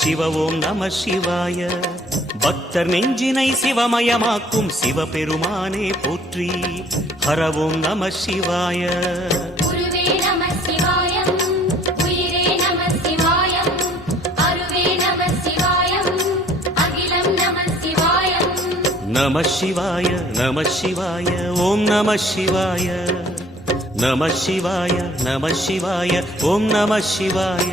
சிவவோம் நம சிவாய பக்தர் நெஞ்சினை சிவமயமாக்கும் சிவபெருமானே போற்றி ஹரவோம் நம சிவாய குருவே நம சிவாயம் உயிரே நம சிவாயம் அருவே நம சிவாயம் அகிலம் நம சிவாயம் நம சிவாய நம சிவாய ஓம் நம சிவாய நம சிவாய நம சிவாய ஓம் நம சிவாய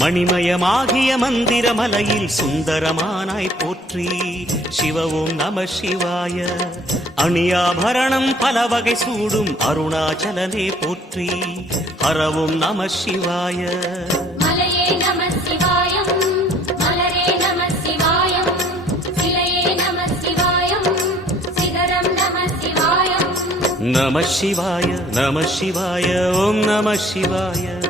மணிமயமாகிய மந்திர மலையில் சுந்தரமானாய் போற்றி. சிவவோம் நம சிவாய. அணியாபரணம் பல வகை சூடும் அருணாச்சலனே போற்றி. ஹரவோம் நம சிவாய. மலையே நம சிவாயம். நம சிவாய நம சிவாய ஓம் நம சிவாய.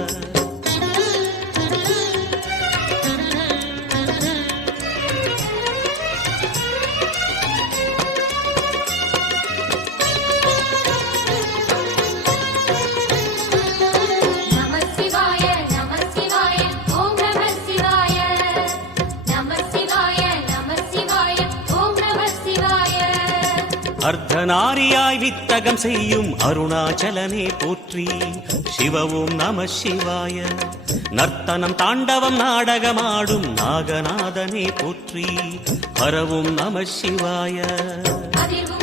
அர்த்தநாரியாய் வித்தகம் செய்யும் அருணாச்சலனே போற்றி. சிவவும் நம சிவாய. நர்த்தனம் தாண்டவம் நாடகமாடும் நாகநாதனே போற்றி. ஹரவும் நம சிவாய. அதிர்வும்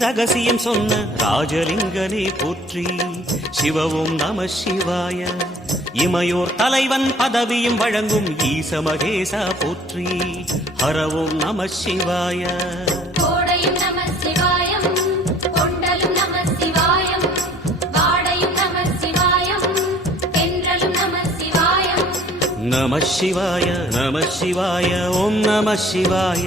ரகசியம் சொன்ன ராஜலிங்கனே போற்றி சிவவும் நம சிவாய. இமையோர் தலைவன் பதவியும் வழங்கும் ஈச மகேசா போற்றி ஹரவும் நம சிவாய. நம சிவாய நம சிவாய ஓம் நம சிவாய.